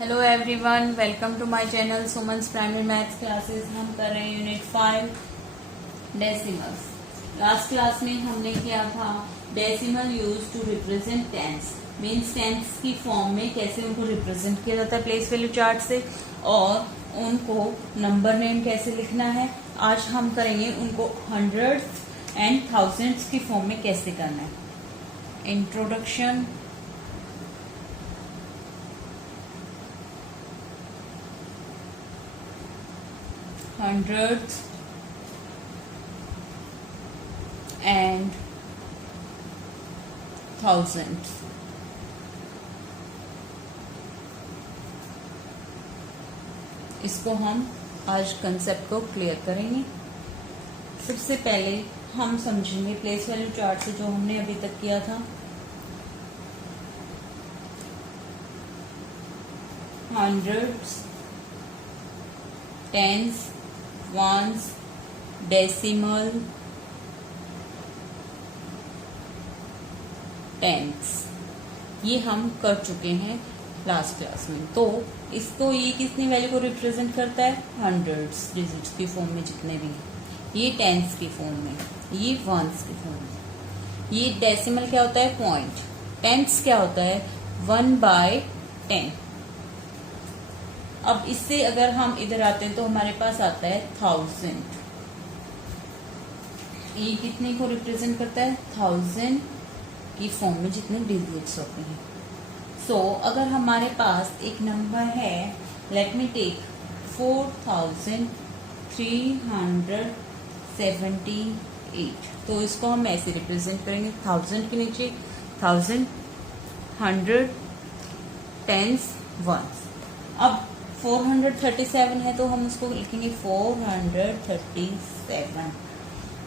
Hello everyone, welcome to my channel Suman's primary maths classes. हम कर रहे हैं यूनिट 5 डेसिमल्स। लास्ट क्लास में हमने किया था decimal use to represent tens, means tens की फॉर्म में कैसे उनको रिप्रेजेंट किया जाता है प्लेस वैल्यू चार्ट से, और उनको नंबर नेम कैसे लिखना है। आज हम करेंगे उनको हंड्रेड्स एंड थाउजेंड्स की फॉर्म में कैसे करना है। इंट्रोडक्शन। Hundreds and thousands। इसको हम आज कंसेप्ट को क्लियर करेंगे। सबसे पहले हम समझेंगे प्लेस वैल्यू चार्ट से जो हमने अभी तक किया था। Hundreds, tens, ones, decimal, tens, ये हम कर चुके हैं लास्ट क्लास में। तो इसको ये कितनी वैल्यू को रिप्रेजेंट करता है? हंड्रेड्स डिजिट्स की फॉर्म में जितने भी हैं, ये टेंस की फॉर्म में, ये वंस की फॉर्म में। ये डेसिमल क्या होता है? पॉइंट। टेंस क्या होता है? 1/10। अब इससे अगर हम इधर आते हैं तो हमारे पास आता है 1000। ये कितने को रिप्रेजेंट करता है? 1000 की फॉर्म में जितने डिजिट्स होते हैं। सो अगर हमारे पास एक नंबर है, लेट मी टेक 4378, तो इसको हम ऐसे रिप्रेजेंट करेंगे। 1000 के नीचे 1000, 100, टेंस, वंस। अब 437 है तो हम उसको लिखेंगे 437।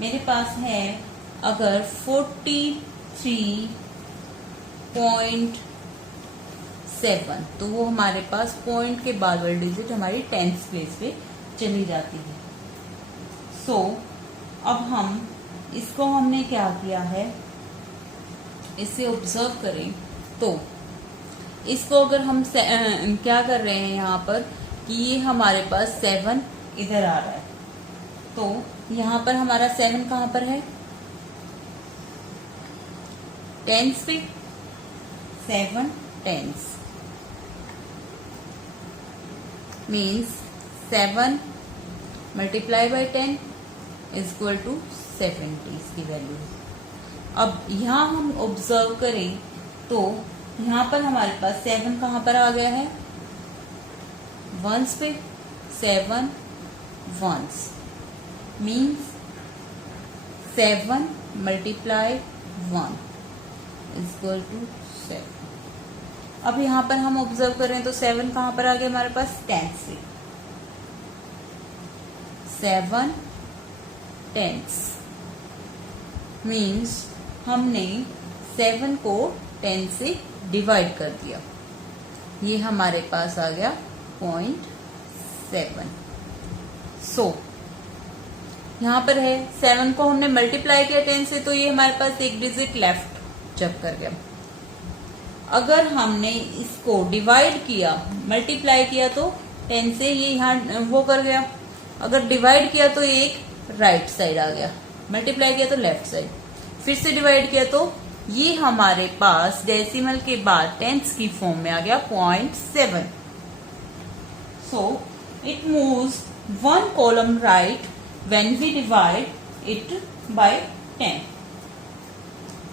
मेरे पास है अगर 43.7, तो वो हमारे पास पॉइंट के बाद वाली डिजिट हमारी टेंथ प्लेस पे चली जाती है। सो अब हम इसको हमने क्या किया है, इसे ऑब्जर्व करें तो इसको अगर हम क्या कर रहे हैं यहाँ पर कि ये हमारे पास 7 इधर आ रहा है, तो यहाँ पर हमारा 7 कहाँ पर है? टेंस पे। 7 tens means 7 multiply by 10 is equal to 70 इसकी वैल्यू। अब यहाँ हम ऑब्जर्व करें तो यहाँ पर हमारे पास 7 कहाँ पर आ गया है? वंस पे। 7 ones means 7 multiply 1 is equal to 7। अब यहाँ पर हम ऑब्जर्व करें तो 7 कहाँ पर आ गया हमारे पास? टेंस से। 7 टेंस मीन्स हमने 7 को 10 से डिवाइड कर दिया, ये हमारे पास आ गया 0.7। सो यहाँ पर है 7 को हमने मल्टीप्लाई किया 10 से, तो ये हमारे पास एक डिजिट लेफ्ट जब कर गया। अगर हमने इसको डिवाइड किया, मल्टीप्लाई किया तो 10 से, ये यहाँ वो कर गया। अगर डिवाइड किया तो ये एक राइट साइड आ गया, मल्टीप्लाई किया तो लेफ्ट साइड, फिर से डिवाइड किया तो ये हमारे पास डेसिमल के बाद टेंस की फॉर्म में आ गया 0.7। So it moves 1 column right when we divide it by 10।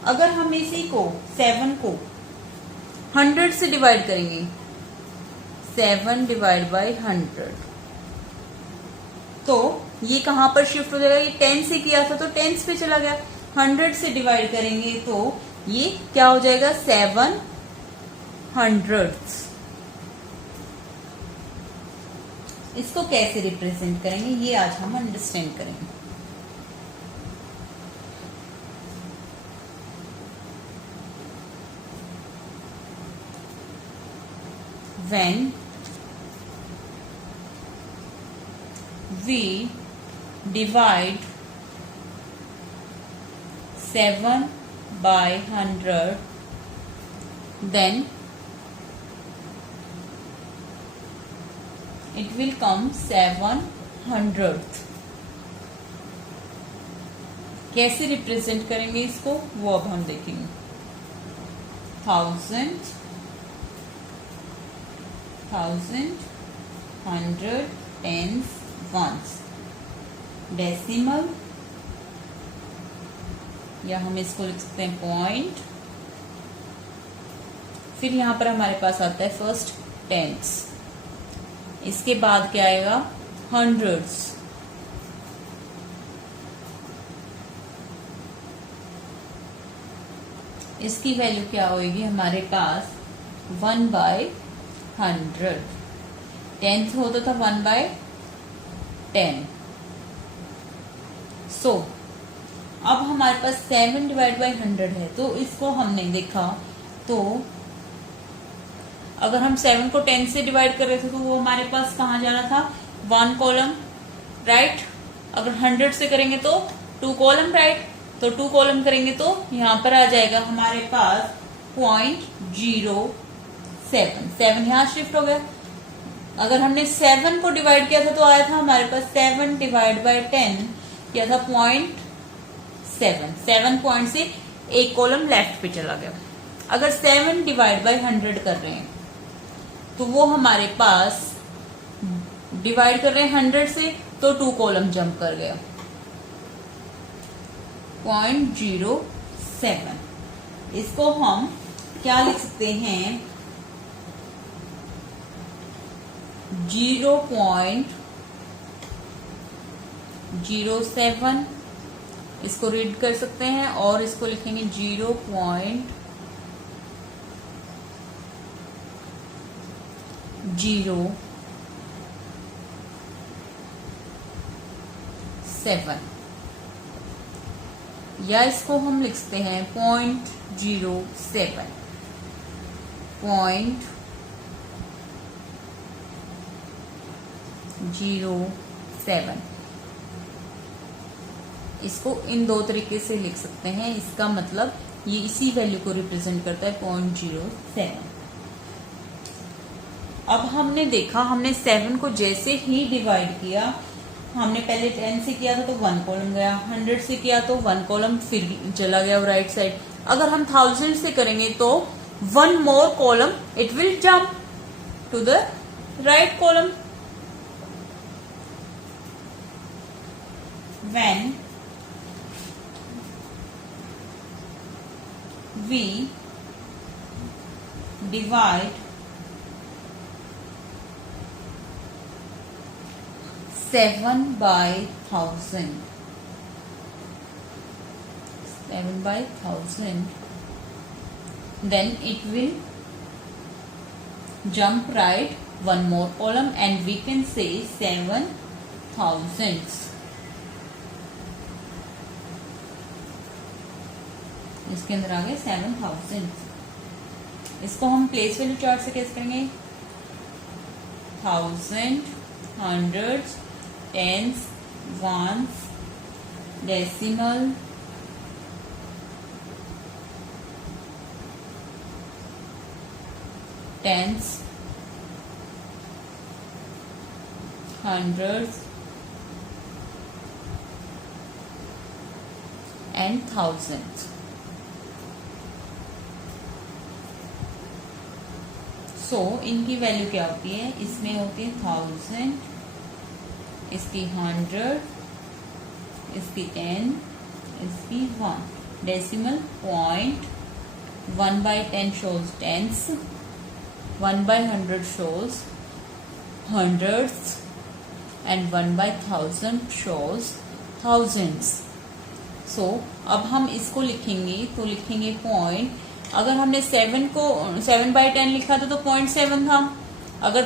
अगर हम इसी को 7 को 100 से डिवाइड करेंगे, 7 डिवाइड बाय 100, तो ये कहां पर शिफ्ट हो जाएगा? ये 10 से किया था तो 10 पे चला गया। 100 से डिवाइड करेंगे तो ये क्या हो जाएगा? 7 hundredths। इसको कैसे रिप्रेजेंट करेंगे ये आज हम अंडरस्टैंड करेंगे। When we divide 7 by 100, then it will come 700th। कैसे रिप्रेजेंट करेंगे इसको वो अब हम देखेंगे। 1000, 100, tens, ones, डेसिमल, या हम इसको लिख सकते हैं पॉइंट। फिर यहां पर हमारे पास आता है फर्स्ट टेंस, इसके बाद क्या आएगा हंड्रेड्स, इसकी वैल्यू क्या होगी हमारे पास 1/100। टेंथ होता था 1/10। सो अब हमारे पास 7 डिवाइड बाई 100 है, तो इसको हमने देखा तो अगर हम 7 को 10 से डिवाइड कर रहे थे तो वो हमारे पास कहाँ जाना था 1 कॉलम राइट। अगर 100 से करेंगे तो 2 कॉलम राइट, तो 2 कॉलम करेंगे तो यहां पर आ जाएगा हमारे पास 0.07। 7 यहां शिफ्ट हो गया। अगर हमने 7 को डिवाइड किया था तो आया था हमारे पास 7 डिवाइड बाई 10 किया था 0.7। 7 पॉइंट से एक कॉलम लेफ्ट पे चला गया। अगर 7 डिवाइड बाई 100 कर रहे हैं तो वो हमारे पास डिवाइड कर रहे हैं 100 से, तो 2 कॉलम जंप कर गया 0.07। इसको हम क्या लिख सकते हैं 0.07। इसको रीड कर सकते हैं और इसको लिखेंगे 0.07। या इसको हम लिख सकते हैं 0.07। 0.07 इसको इन दो तरीके से लिख सकते हैं। इसका मतलब ये इसी वैल्यू को रिप्रेजेंट करता है 0.07। अब हमने देखा हमने 7 को जैसे ही डिवाइड किया, हमने पहले 10 से किया था तो 1 कॉलम गया, 100 से किया तो 1 कॉलम फिर चला गया राइट साइड। अगर हम 1000 से करेंगे तो 1 more column it will jump to the right column. When we divide 7 by 1000, 7 by 1000, then it will jump right 1 more column and we can say 7 thousands। इसके अंदर आ गए 7000। इसको हम प्लेस वैल्यू चार्ट से कैसे करेंगे 1000, hundreds, tens, ones, decimal, tens, hundreds and thousands. So इनकी value क्या होती है, इसमें होती है 1000, इसकी 100, इसकी 10, इसकी 1। Decimal point, 1/10 shows tens, 1/100 shows hundreds and 1/1000 shows thousands। सो अब हम इसको लिखेंगे तो लिखेंगे पॉइंट। अगर हमने 7 को 7/10 लिखा था तो 0.7 था। अगर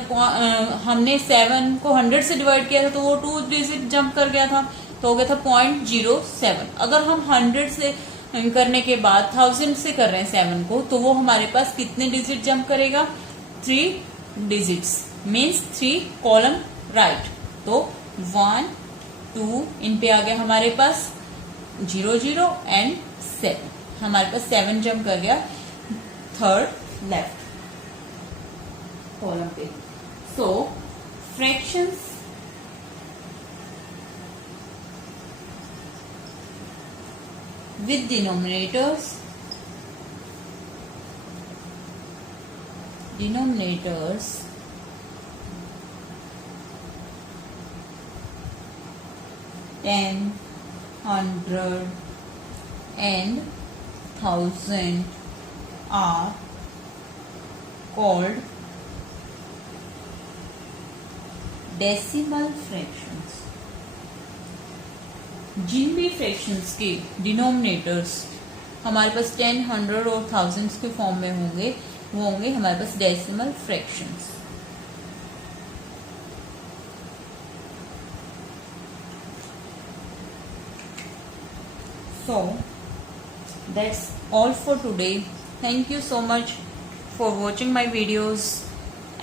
हमने 7 को 100 से डिवाइड किया था तो वो 2 डिजिट जंप कर गया था, तो हो गया था 0.07। अगर हम 100 से करने के बाद 1000 से कर रहे हैं 7 को, तो वो हमारे पास कितने डिजिट जंप करेगा 3 डिजिट्स, मीन्स 3 कॉलम राइट। तो 1 2 इन पे आ गया हमारे पास 0 0 एंड 7। हमारे पास 7 जंप कर गया 3rd लेफ्ट कॉलम पे। So fractions with denominators 10, 100 and 1000 are called decimal fractions. जिन भी फ्रैक्शंस के डिनोमिनेटर्स हमारे पास 10, 100 और 1000 के फॉर्म में होंगे वो होंगे हमारे पास decimal fractions. So that's all for today. Thank you so much for watching my videos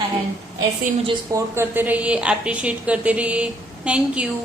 and ऐसे ही मुझे सपोर्ट करते रहिए, अप्रिशिएट करते रहिए। Thank you.